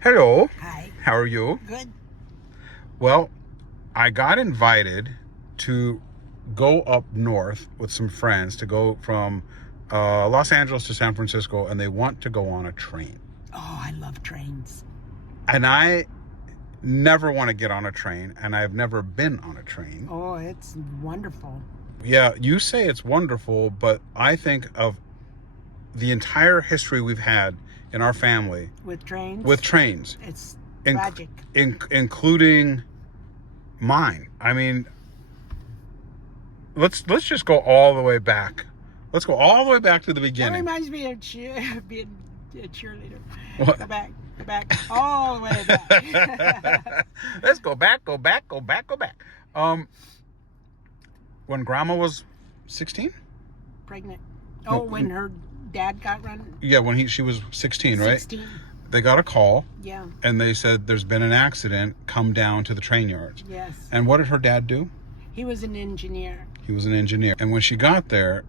Hello. Hi. How are you? Good. Well, I got invited to go up north with some friends to go from Los Angeles to San Francisco, and they want to go on a train. Oh, I love trains. And I never want to get on a train, and I've never been on a train. Oh, it's wonderful. Yeah, you say it's wonderful, but I think of the entire history we've had in our family With trains? with trains. It's tragic. Including mine. I mean, let's just go all the way back. Let's go all the way back to the That beginning. reminds me of being a cheerleader. What? Go back, all the way back. Let's go back. When Grandma was 16? Pregnant. Oh, when her dad got run? Yeah, when she was 16, right? 16. They got a call. Yeah. And they said, there's been an accident. Come down to the train yards. Yes. And what did her dad do? He was an engineer. He was an engineer. And when she got there,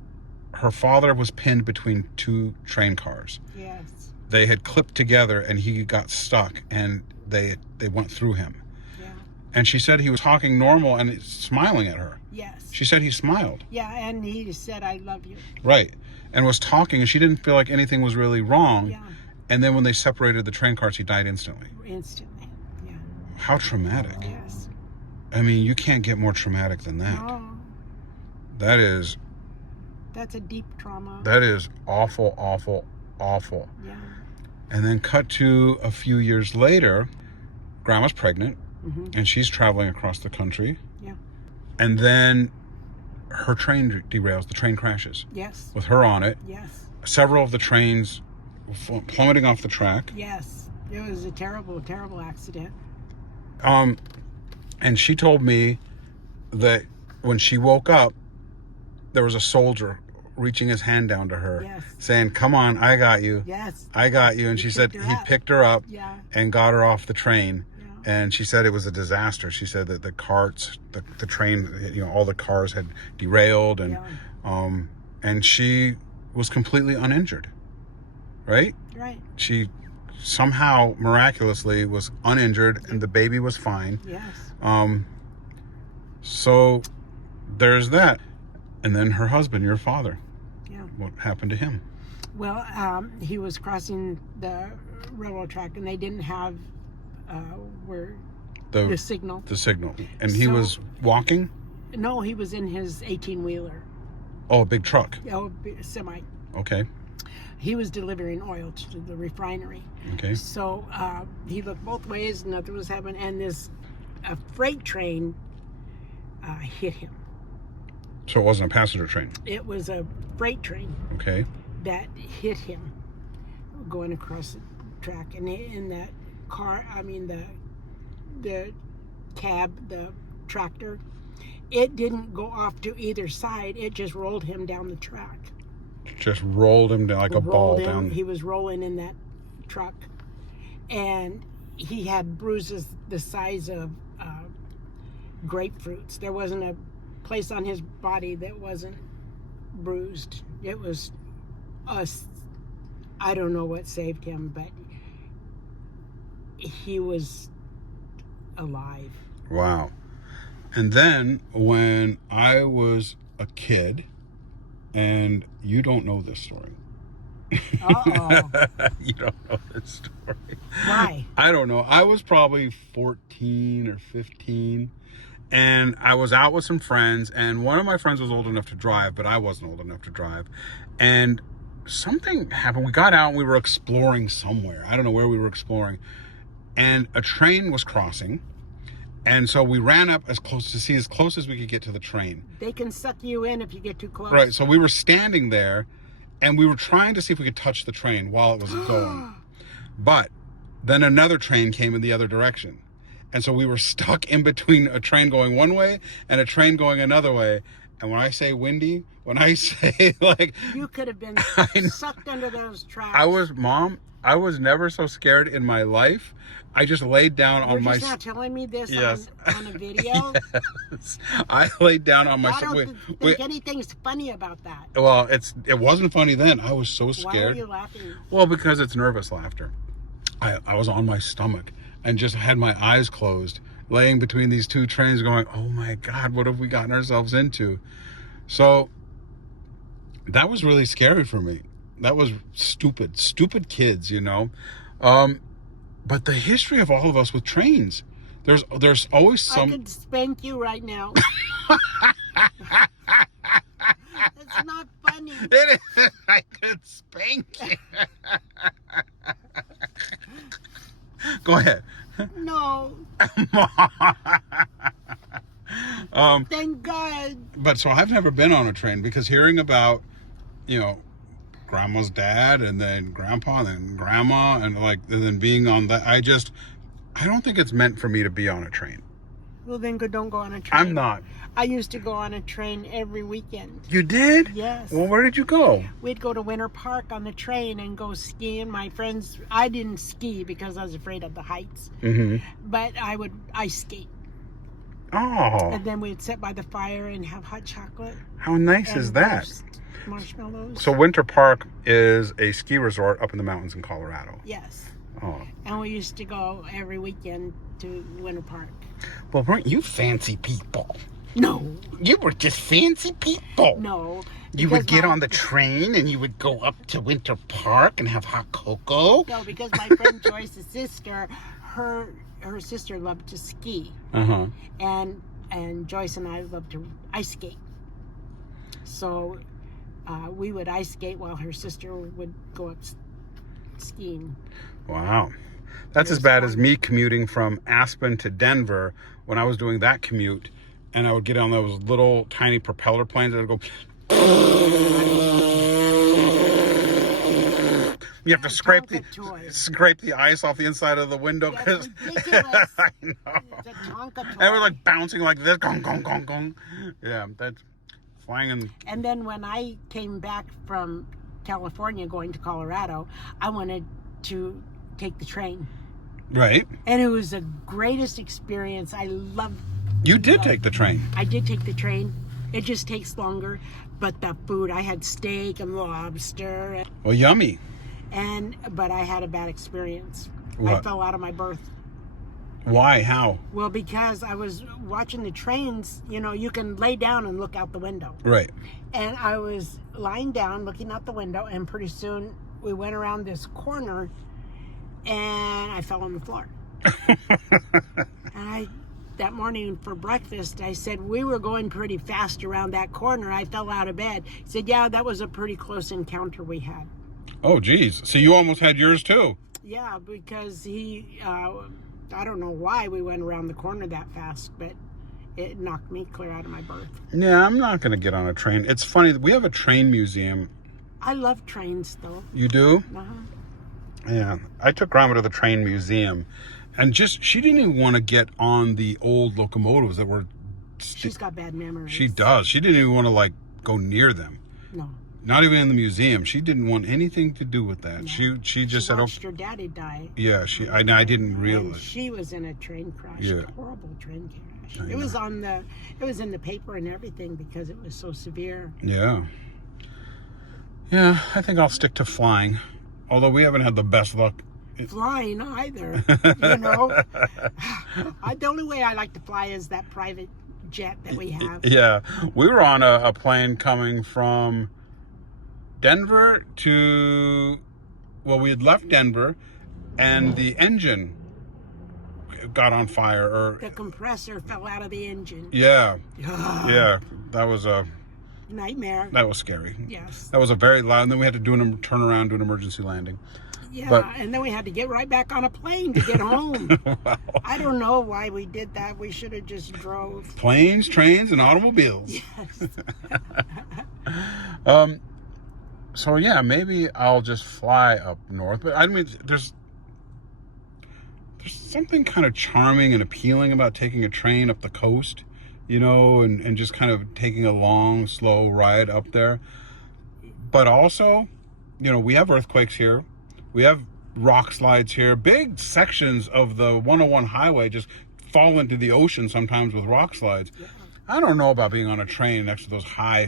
her father was pinned between two train cars. Yes. They had clipped together, and he got stuck, and they went through him. Yeah. And she said he was talking normal and smiling at her. Yes. She said he smiled. Yeah, and he said, I love you. Right. And was talking, and she didn't feel like anything was really wrong. Yeah. And then when they separated the train cars, he died instantly. Instantly. Yeah. How traumatic. Yes. I mean, you can't get more traumatic than that. No. That's a deep trauma. That is awful, awful, awful. Yeah. And then cut to a few years later, Grandma's pregnant, Mm-hmm. and she's traveling across the country. Yeah. And then her train derails. The train crashes Yes. with her on it. Yes. Several of the trains plummeting off the track. Yes. It was a terrible, terrible accident. And she told me that when she woke up, there was a soldier reaching his hand down to her, Yes. saying, "Come on, I got you. Yes. I got you." And He she said picked her he up. picked her up Yeah. and got her off the train. Yeah. And she said it was a disaster. She said that the carts, the train, all the cars had derailed, and Yeah. And she was completely uninjured. Right? Right. She somehow miraculously was uninjured, and the baby was fine. Yes. So there's that. And then her husband, your father, Yeah. what happened to him? Well, he was crossing the railroad track, and they didn't have where the signal. The signal. And he So- was walking? No, he was in his 18-wheeler. Oh, a big truck. Semi. Okay. He was delivering oil to the refinery. Okay. So he looked both ways, nothing was happening, and a freight train hit him. So it wasn't a passenger train. It was a freight train Okay. that hit him going across the track, and in that car, the cab, the tractor, it didn't go off to either side. It just rolled him down the track. Just rolled him down like a ball Rolled him. down. He was rolling in that truck, and he had bruises the size of grapefruits. There wasn't a place on his body that wasn't bruised. It was us. I don't know what saved him, but he was alive. Wow. And then when I was a kid, and you don't know this story. Uh-oh. You don't know this story. Why? I don't know. I was probably 14 or 15, and I was out with some friends, and one of my friends was old enough to drive, but I wasn't old enough to drive. And something happened. We got out and we were exploring somewhere. I don't know where we were exploring. And a train was crossing. And so we ran up as close as we could get to the train. They can suck you in if you get too close. Right. So we were standing there, and we were trying to see if we could touch the train while it was going. But then another train came in the other direction. And so we were stuck in between a train going one way and a train going another way. And when I say windy, when I say like... You could have been sucked under those tracks. I was never so scared in my life. I just laid down on my... You're just not telling me this Yes. on a video? Yes. I laid down on my... I don't think anything's funny about that. Well, it wasn't funny then. I was so scared. Why are you laughing? Well, because it's nervous laughter. I was on my stomach and just had my eyes closed, laying between these two trains going, oh my God, what have we gotten ourselves into? So that was really scary for me. That was stupid kids, you know. But the history of all of us with trains, there's always some. I could spank you right now. It's not funny. It is. I could spank you. Go ahead. No. Thank God. But so I've never been on a train, because hearing about, you know, grandma's dad and then grandpa and then grandma and then being on that, I don't think it's meant for me to be on a train. Well, then don't go on a train. I'm not. I used to go on a train every weekend. You did? Yes. Well, where did you go? We'd go to Winter Park on the train and go skiing. My friends, I didn't ski because I was afraid of the heights. Mm-hmm. But I ice skate. Oh. And then we'd sit by the fire and have hot chocolate. How nice and is that? roast marshmallows. So Winter Park is a ski resort up in the mountains in Colorado. Yes. Oh. And we used to go every weekend to Winter Park. Well, weren't you fancy people? No. You were just fancy people. No. You would because get on the train and you would go up to Winter Park and have hot cocoa. No, because my friend Joyce's sister, her sister loved to ski. Uh-huh. And Joyce and I loved to ice skate. So we would ice skate while her sister would go up skiing. Wow. That's as bad as me commuting from Aspen to Denver when I was doing that commute, and I would get on those little tiny propeller planes that would go. You have to scrape the ice off the inside of the window because I know. And it was like bouncing like this, gong gong gong gong. Yeah, that's flying in. And then when I came back from California going to Colorado, I wanted to take the train. Right. And it was the greatest experience. I loved. You did take the train. I did take the train. It just takes longer, but the food, I had steak and lobster. Well, yummy. But I had a bad experience. What? I fell out of my berth. Why? How? Well, because I was watching the trains, you know, you can lay down and look out the window. Right. And I was lying down looking out the window, and pretty soon we went around this corner and I fell on the floor. And that morning for breakfast, I said, we were going pretty fast around that corner. I fell out of bed. He said, yeah, that was a pretty close encounter we had. Oh, geez. So you almost had yours too. Yeah, because I don't know why we went around the corner that fast, but it knocked me clear out of my berth. Yeah, I'm not going to get on a train. It's funny. We have a train museum. I love trains, though. You do? Uh-huh. Yeah. I took Grandma to the train museum, and she didn't even want to get on the old locomotives that were... She's got bad memories. She does. She didn't even want to, go near them. No. Not even in the museum. She didn't want anything to do with that. No. She just said, watched her daddy die. Yeah, I didn't realize. And she was in a train crash. Yeah. A horrible train crash. It was in the paper and everything because it was so severe. Yeah. Yeah, I think I'll stick to flying. Although we haven't had the best luck. Flying either, you know. The only way I like to fly is that private jet that we have. Yeah, we were on a plane coming from Denver we had left Denver, and the engine got on fire. The compressor fell out of the engine. Yeah, yeah, that was a nightmare. That was scary. Yes. That was a very loud, and then we had to turn around, do an emergency landing. Yeah, and then we had to get right back on a plane to get home. Wow. I don't know why we did that. We should have just drove. Planes, trains, and automobiles. Yes. So yeah, maybe I'll just fly up north. But I mean, there's something kind of charming and appealing about taking a train up the coast, you know, and just kind of taking a long, slow ride up there. But also, you know, we have earthquakes here. We have rock slides here. Big sections of the 101 highway just fall into the ocean sometimes with rock slides. Yeah. I don't know about being on a train next to those high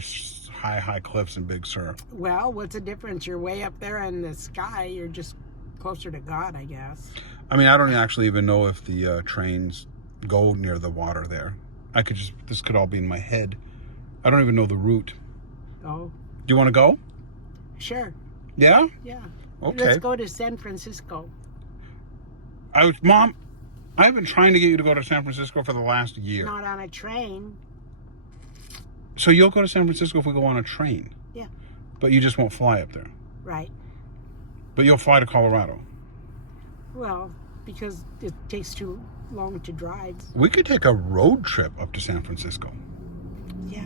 cliffs in Big Sur. Well, what's the difference? You're way up there in the sky. You're just closer to God, I guess. I mean, I don't actually even know if the trains go near the water there. This could all be in my head. I don't even know the route. Oh. Do you want to go? Sure. Yeah? Yeah. Okay. Let's go to San Francisco. Mom, I've been trying to get you to go to San Francisco for the last year. Not on a train. So you'll go to San Francisco if we go on a train? Yeah. But you just won't fly up there? Right. But you'll fly to Colorado? Well, because it takes too long to drive. We could take a road trip up to San Francisco. Yeah.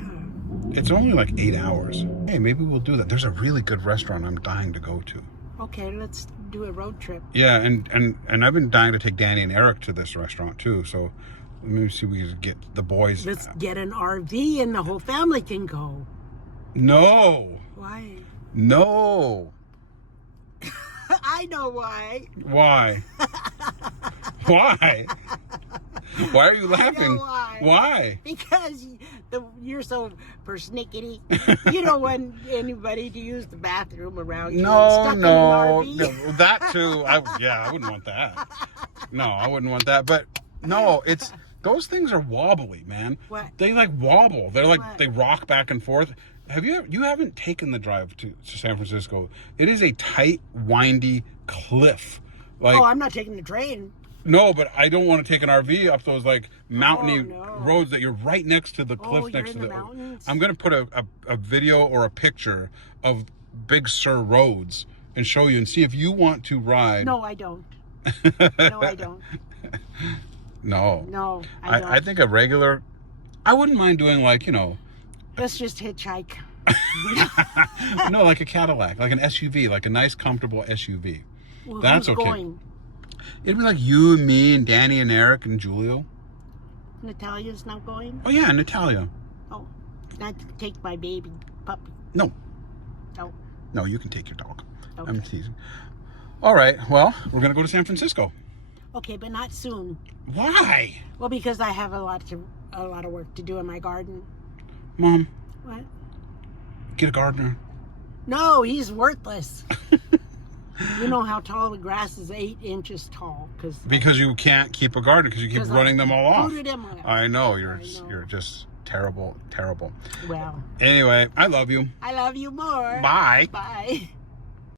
It's only like 8 hours. Hey, maybe we'll do that. There's a really good restaurant I'm dying to go to. Okay, let's do a road trip. Yeah, and I've been dying to take Danny and Eric to this restaurant too. So let me see if we can get the boys. Let's get an RV and the whole family can go. No. Why? No. I know why. Why? Why? Why are you laughing? I know why. Why? Because you're so persnickety. You don't want anybody to use the bathroom around you. Stuck in an RV. That too. I wouldn't want that. No, I wouldn't want that. But no, those things are wobbly, man. What? They like wobble. They're like What? They rock back and forth. You haven't taken the drive to San Francisco. It is a tight, windy cliff. Like, Oh, I'm not taking the train. no, but I don't want to take an RV up those like mountainy no. roads that you're right next to the cliff you're next in to the mountains? I'm gonna put a video or a picture of Big Sur roads and show you and see if you want to ride. No, I don't. No, I don't. No. No, I don't. I think a regular. I wouldn't mind doing like Let's just hitchhike. no, like a Cadillac, like an SUV, like a nice, comfortable SUV. Well, That's who's okay. going? It'd be like you and me and Danny and Eric and Julio. Natalia's not going? Oh yeah, Natalia. Oh, not to take my baby puppy. No. Oh, No, you can take your dog. okay. I'm teasing. All right. Well, we're gonna go to San Francisco. Okay, but not soon. Why? Well, because I have a lot of work to do in my garden. Mom, What? get a gardener. No, he's worthless. You know how tall the grass is? 8 inches tall. Because you can't keep a garden because you keep running them all off. Him I know I know. you're just terrible. Well, Anyway, I love you. I love you more. Bye. Bye.